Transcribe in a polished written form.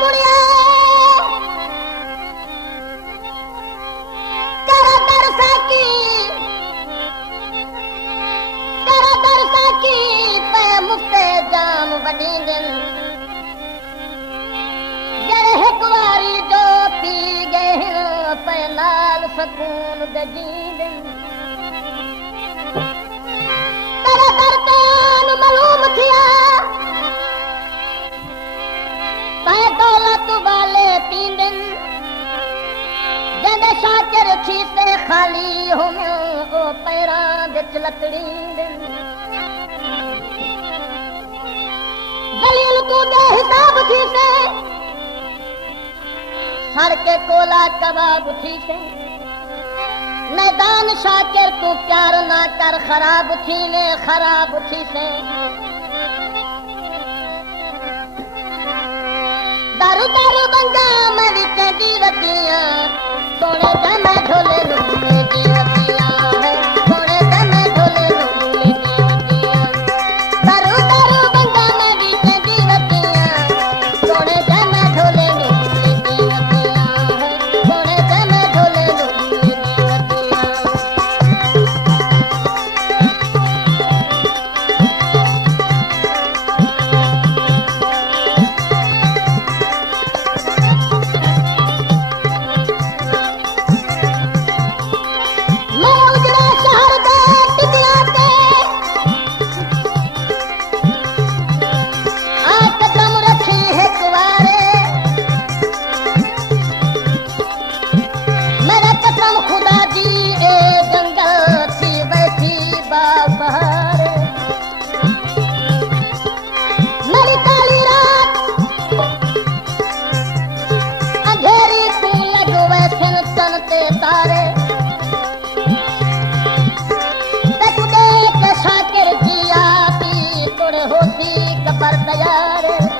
मुड़िया तेरा दरसा की पे मुफ्ते जाम वडी दिन जरे एक वारी जो पी गए पे नाल सकून दे जी दिन तेरे दरतान मालूम थिया पे दौलत वाले पींदन जंदे शाकिर थी से खाली हो ओ पैरां विच लतड़ी दिन दलील तू दे हिसाब थी से सर के कोला कबाब थी से मैदान शाकिर तू प्यार ना कर खराब थी ने खराब थी से दारू दारू बंगा मरी के दीवतियां सोने दमे ढोले लूटे दीवतियां है सोने दमे ढोले लूटे दीवतियां दारू दारू बंगा मरी के दीवतियां सोने दमे ढोले लूटे दीवतियां है सोने दमे ढोले लूटे दीवतियां पर तैयार